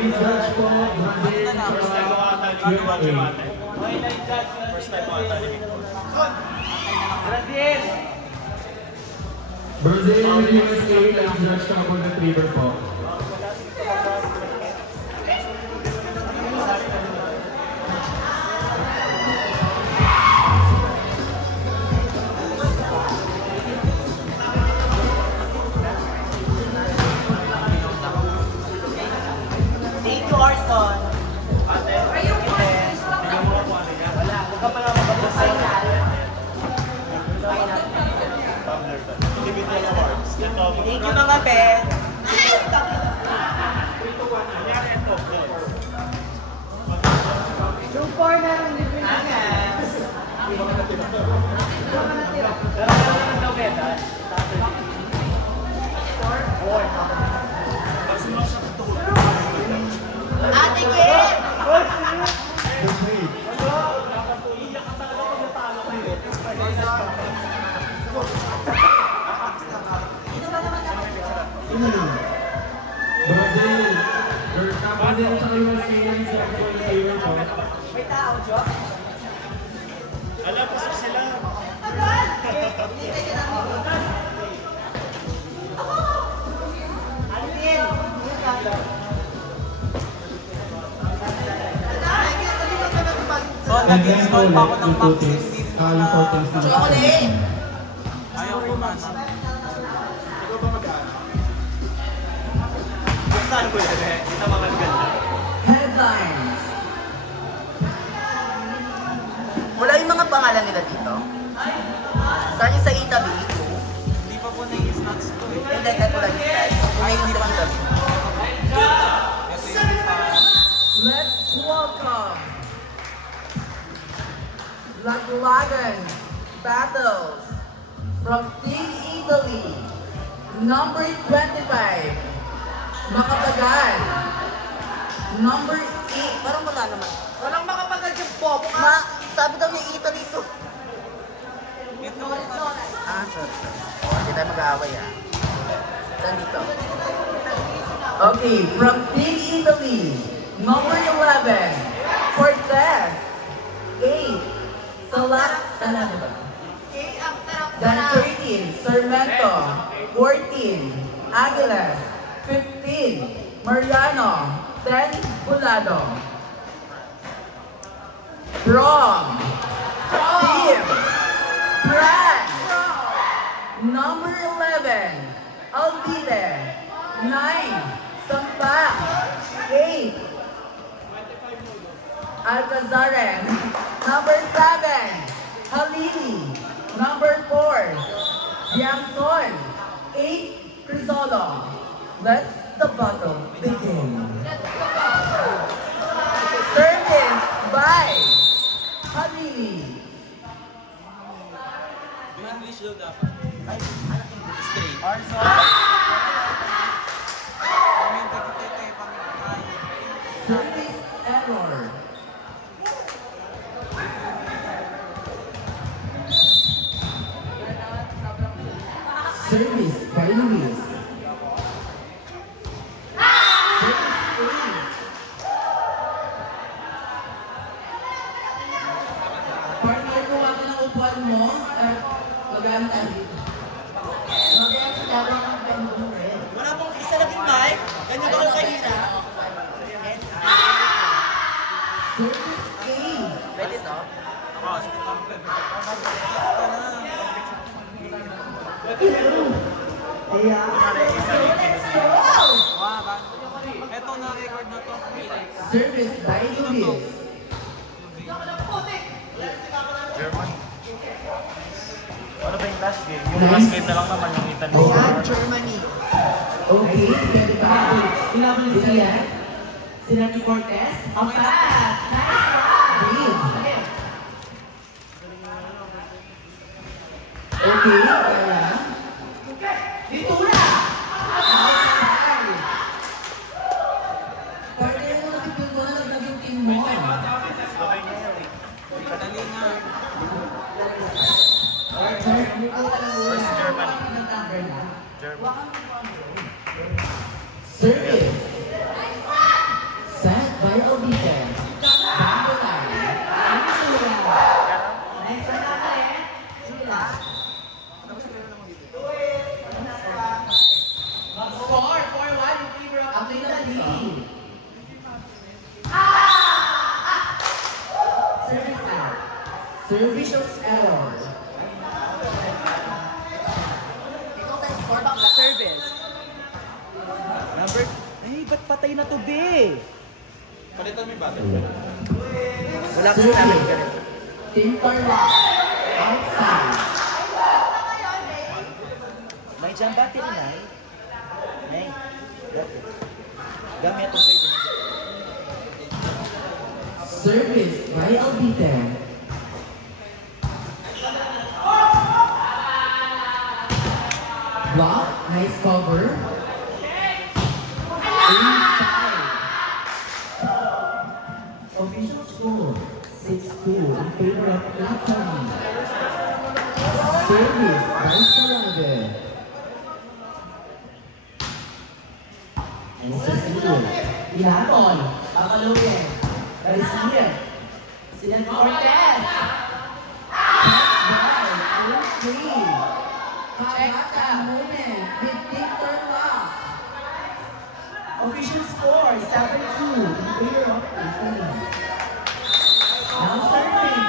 Please judge po, Brazil, USA. First time mo ata. Brazil, USA, let's judge couple retriever po. Thank you mga pet. Yung 4 na rin libre na nga. Ate Kim! Brazil, Brazil sa USA, let's judge couple retriever po. May tao, Jo? Alam, pasok sila. So, nag-install pa ako ng vaccine Chocolate! Ayaw ko man. Saan ko yun eh? Kita mga ganda. Headlines. Wala yung mga pangalan nila dito? Saan yung sa Italy? Hindi pa po na-snacks ko eh. Hindi, kaya ko lang yung Ay, hindi pa Italy. Let's welcome Laglagan Battles from Team Italy, number 25. Makapagal. Number 8. Parang wala naman. Walang makapagal yung bobo ka. Sabi daw niya Italy to. Ito. Sorry. Hindi tayo mag-aaway Saan dito? Okay, from Team Italy, number 11, Cortez. 8, Salat. Then 13, Sarmento. 14, Aguilas. 15, Mariano. 10, Bulado. From Team Brad, number 11, Alvide. 9, Sampak. 8, Alcazaren. Number 7, Halili. Number 4, Bianson. 8, Crisolo. Let the battle begin. Service by Halili. English daw dapat. Ay, ano English? Straight. Arson! Service error. Service by Luis. Partner, kuha ka ng upuan mo at mag-ano tayo dito. Wala pong isa na din, Mike. Ganyan ba kayo kanina? Service A. Pwede to? Ito na record na to. Service by Luis. Germany. Ano ba yung last game? Yung last game na lang naman yung Italy. Ayan, Germany. Okay, pwede ba? Ilaban niyo siya. Sila ni Cortez. Ang pass! Nice! Okay, kaya. Dito na! Partner mo na pipil ko na nagdaging team mo. Kadali nga. First Germany. Service. Official score. Service. Number... Ay, ba't patay na to, be? Palitan mo yung battle. Wala ko sa amin. Team Tarlac. Outside. May jam battery, Nay. Nay. Gamit ito pwede. Service by Albite. Block. Nice cover. Inside. Official score 6-2 in favor of Italy. Service by Salade. And succeeded. Ilapon. Papaluin. Garcia. Sinan Cortez. Free. Check that moment with Victor Lock. Official score 7-2 in favor of Italy. Now serving.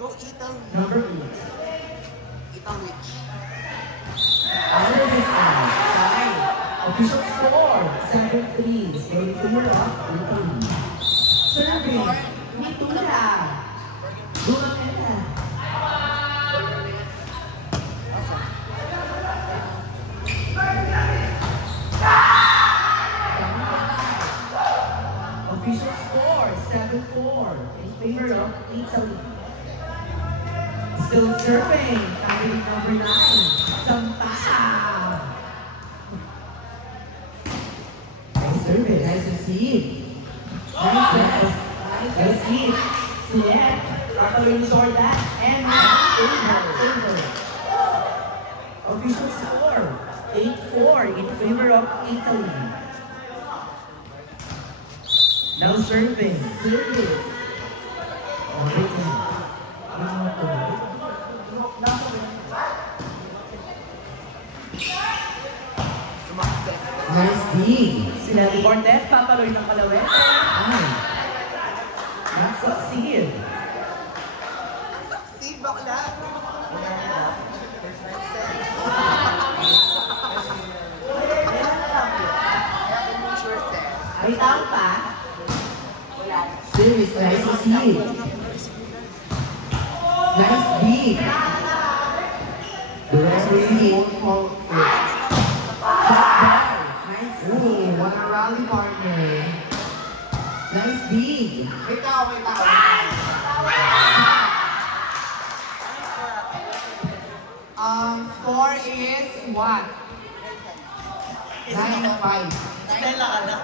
Go Italy. Number 8. Italy. Service out. Tie. Official score 7-3 in favor of Italy. Serving. Mitula. Dumatela. Official score 7-4 in favor of Italy. Still serving, carrying number 9, Sampasa. Nice service, nice receive. Nice pass, nice receive. Siet, Papalong Jordan, and over. Official score 8-4 in favor of Italy. Now serving. Service. Nice D. Sila ni Cortez, papaloy ng Kalawete. Not succeed. Steve, bakla. Ay, tao pa. Service, nice receive. Nice D. The referee won't call it. Nice D. What a rally partner. Nice D. Wait now. Score is what? 9-5. Stella ka na.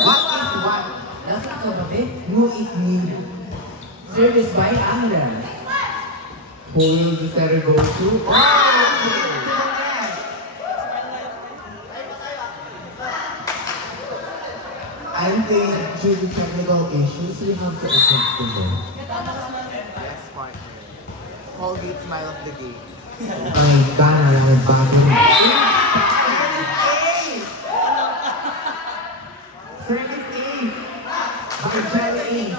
What is what? Nasa kababi, who is new? Service by Angler. Who will the setter go to? I'm playing due to technical issues, so you have to adjust to them. Yes, partner. Colgate smile of the game. Ay, gana lang ang bago na. Service ace! Marcelo ace!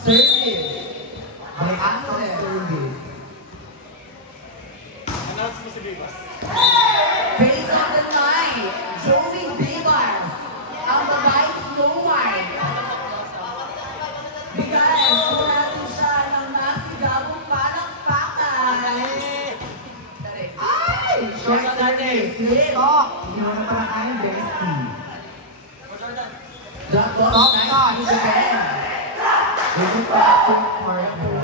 Service! By Angler service. Announce mo si Vivas. Face on the line, Joey Bibas. Ang babae Snow White. Bigay, natin siya ng nasigabong palakpakan. Ay! Short service. Talk! Hindi mo na pala kayo, bestie. Drop ball, nice move again. Very practice partner.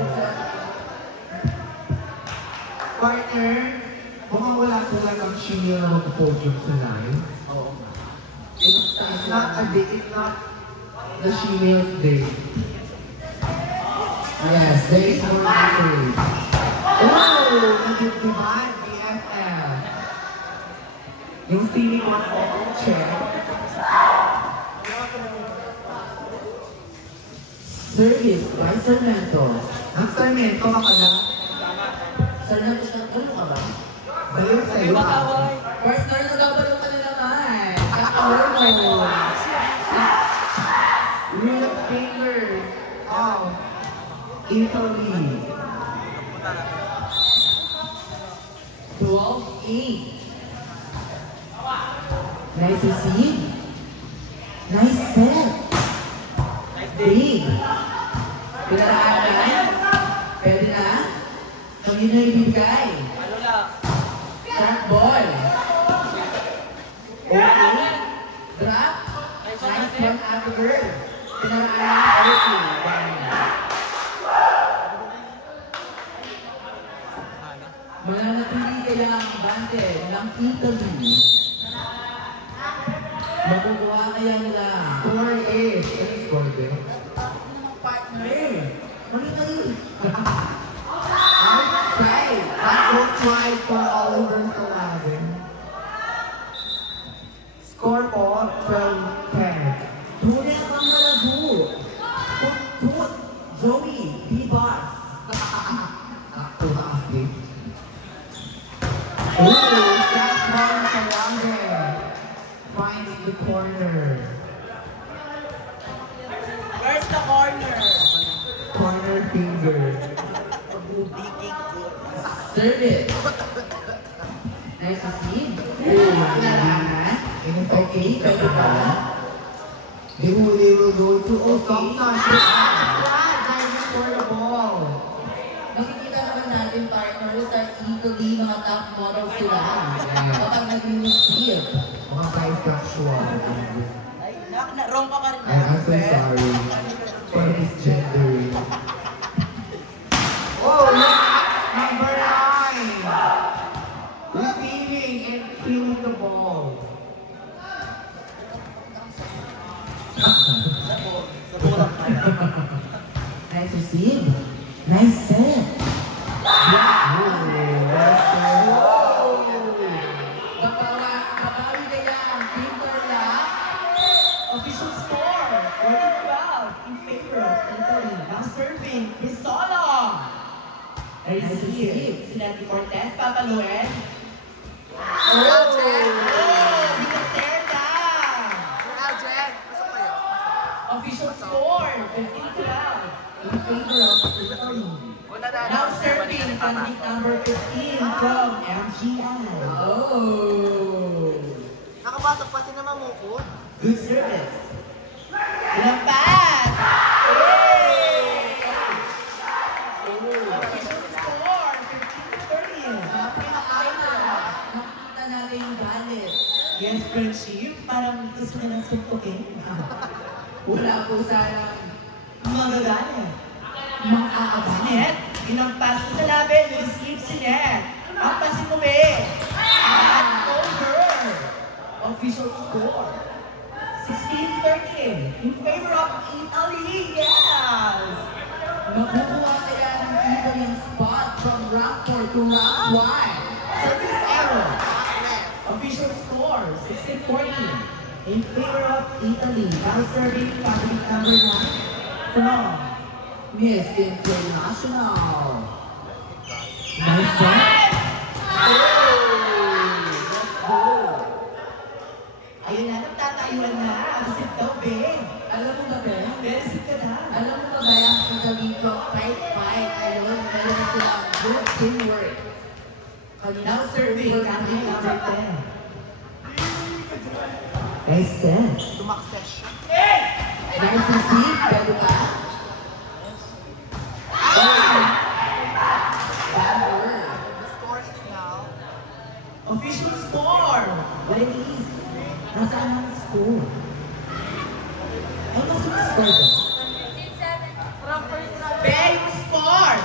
Partner, mukhang wala talaga ang senior na mag-podium sa line. Oo nga. It's not a day, it's not the senior's day. Yes, there is more victory. Oh! Nagdidiban, BFF. Yung senior one all check. Service by Sarmiento. Ang Sarmiento makala. Sarmiento siya, ano ka ba? Baliw sa'yo ha. Partner, nagabaliw ka na naman. Kaka-hormone. Real fingers. Nice receive. Nice set. Big. Pinaraanan. Pwede na. Kanino yung ibigay? Track ball. Okay. Drop. Nice one after. Pinaraanan. Okay. Mananatili kaya ang bante ng Italy. Makukuha kaya nila. Score is. Ano score din? Partner. Mali kayo. Outside. That was twice for Oliver's 11. Score po, 12-10. Tunay ang malago. Tut. Joey. B-Boss. Ako kasi. Ooh, that's one from London. Finds the corner. Where's the corner? Corner finger. Service. Nice to see. Pinaraanan. Okay, pwede ba? They will go to sometimes. Diving for the ball. Makikita naman natin, partner, sa Italy, mga top models sila. Kapag nag-receive. Mga bisexual. Ay, wrong ka rin I'm so sorry for misgendering. Oh, look! Number 9! Receiving and killing the ball. Nice receive. Nice set. Kapawi kaya ang Team Carla. Official score, 40-12 in favor of Italy. Now serving, Crisolo. Receive, Sinati Cortez, Papaluen. Vicacerda. Official score, 15-12 in favor of Italy. Now serving, candidate number 15 from MGI. Oh. Nakapasok pa si na mamukod. Good service. Ilang pass! Official score, 15-13. Nakita natin yung galit. Yes, friendship. Parang gusto na ng suntukin. Wala po sana Magagalit. makakabang. Si Net, ilang pass sa labi, receive si Net. Ang pasin mo, be. At over. Official score, 16-13 in favor of Italy. Yes! Makukuha kaya ng Italy ang spot from round 4 to round 1. Service error. Official score, 16-14 in favor of Italy. Now serving candidate number 9 from Miss International. Nice shot. ayun na, nagtatayuan na. Visit daw, be. Alam mo ba, Ben? Visit ka na. Alam mo ba ba ang Italy from fight? Ayun, meron silang good teamwork. Now serving candidate number 10. Nice set. Nice receive. Pwede ba? Official score! Ladies, nasaan ang score? Ay, nasa yung score ba? Be, yung score!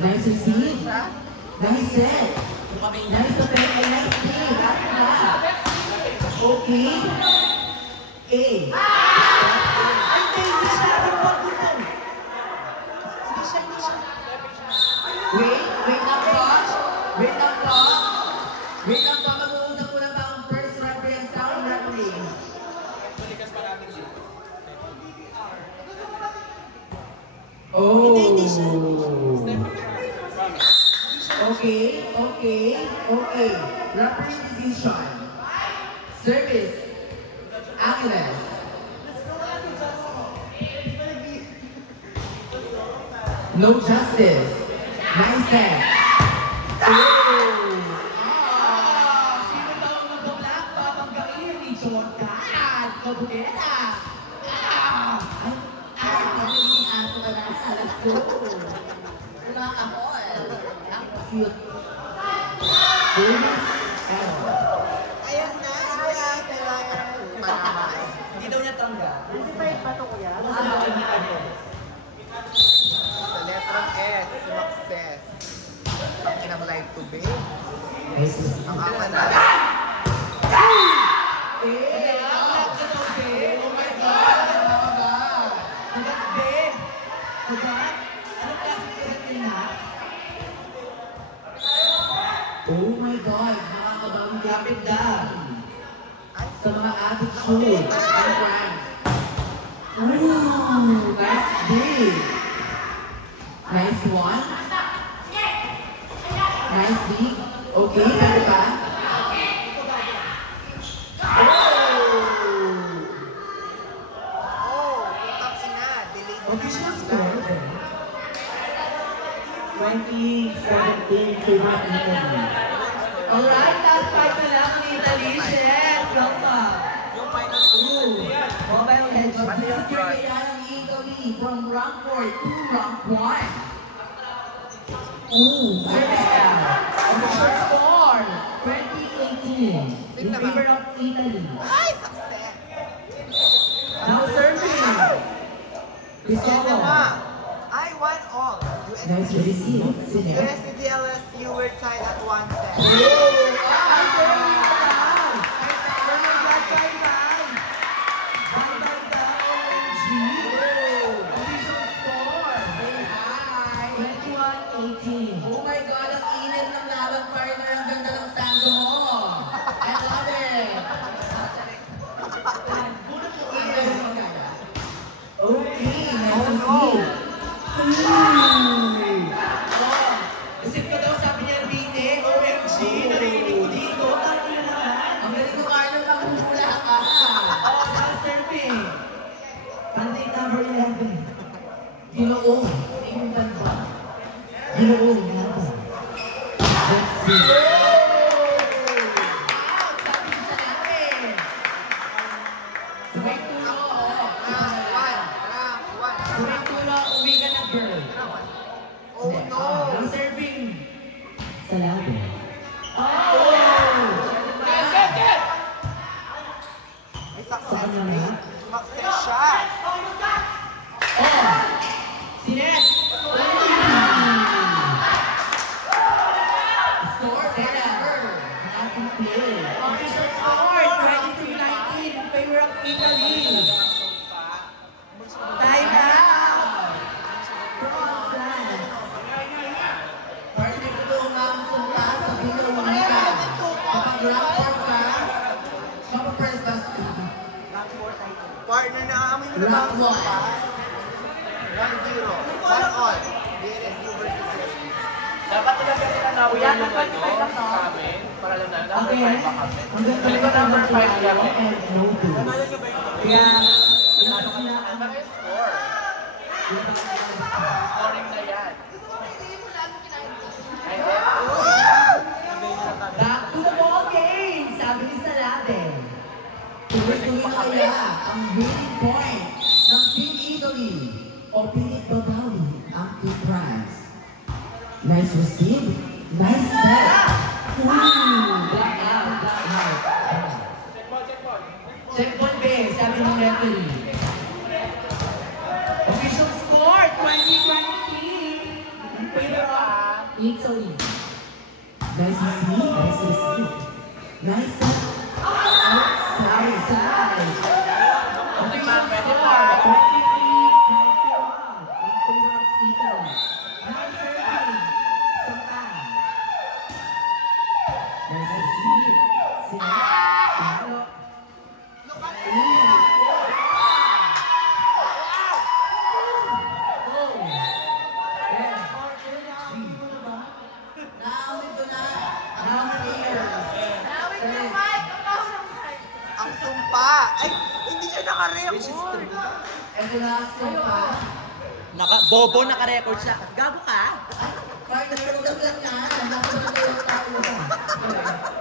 Nice receive. Nice set. Nice to play. Nice team. After that. Okay. A. Ay, hindi siya. Dupon. Hindi siya. Wait lang po. Wait lang po. Mag-uusap ko na ba ang first referee and second referee? Oh. Okay. Referee decision. Service. Angeles. No justice. Nice set. Oh. cute. Davis L. Ayan na, ate lang. Hindi daw niya tanggap. Sa letrang S, success. Ang inang live to be. Nice to see. Ang ama na. Oh my God, nakakabawang kapit na. Sa mga attitude and crimes. Ooh, nice day. Nice one. Nice beat. Okay, pero ba? Oh, putang ina. Delete na Official ang score. live. 2017 favorite Italy. Alright, last fight na lang ang Italy. Shit, welcome. Mobile Legends. Secure yan ang Italy from rank 4 to rank 1. Ooh, service down. Official score, 2018. In favor of Italy. Ay, success. Now serving. Yan na nga. I won all. Nice receive. Sino? USD LSU were tied at 1 set. Oh my God, ang init ng laban, partner. Ang ganda ng stando mo. I love it. Okay, nice to see. Isip ko daw sabi niya, Bine, OMG, narinig ko dito. Ang galing ko kayo maghula ka. Oh, masterpiece. Candidate number 11. Ginoong. Tingin ba? Ginoong laban. Let's see. Sabay tulo. Sabay tulo, uwi ka na, girl. Oh no! Ang serving. Sa laban. May success rate. Success siya. Sinet! Score better. Ating play. Official score, 22-19 in favor of Italy. Time out! From France. Partner ko doon ang sunta sa Bino Wika. Kapag rapper ka, mapapress ka sa Partner na amoy mo na ba ang Rock sumpa? 1-0. 1-all. DLSU versus USD. Dapat talaga nila nawiyan yung ano sa amin para lang na number Okay. 5 pa kami. Ang ganda Balik ko number 5 kami. and no two. Kaya, Ano ba yung score? Scoring na yan. And then, back to the ball game, sabi ni Salade. Tuloy-tuloy na kaya ang winning point ng Team Italy o Pilit Babawi ang Team France. Nice receive, nice set. Back out. Checkpoint base, sabi ng referee. Official score, 20-20 in favor of Italy. Nice receive, nice receive. Nice set. Outside side. Official score, 23-21 in favor of Italy. Nice serving. Santa. Nice receive. Sina. Talo. Ang sumpa! Ay, hindi siya nakarecord! which is true. Ito na sopa. Bobo, naka-record siya. Gago ka? Partner ko lang yan. Nasa na tayo.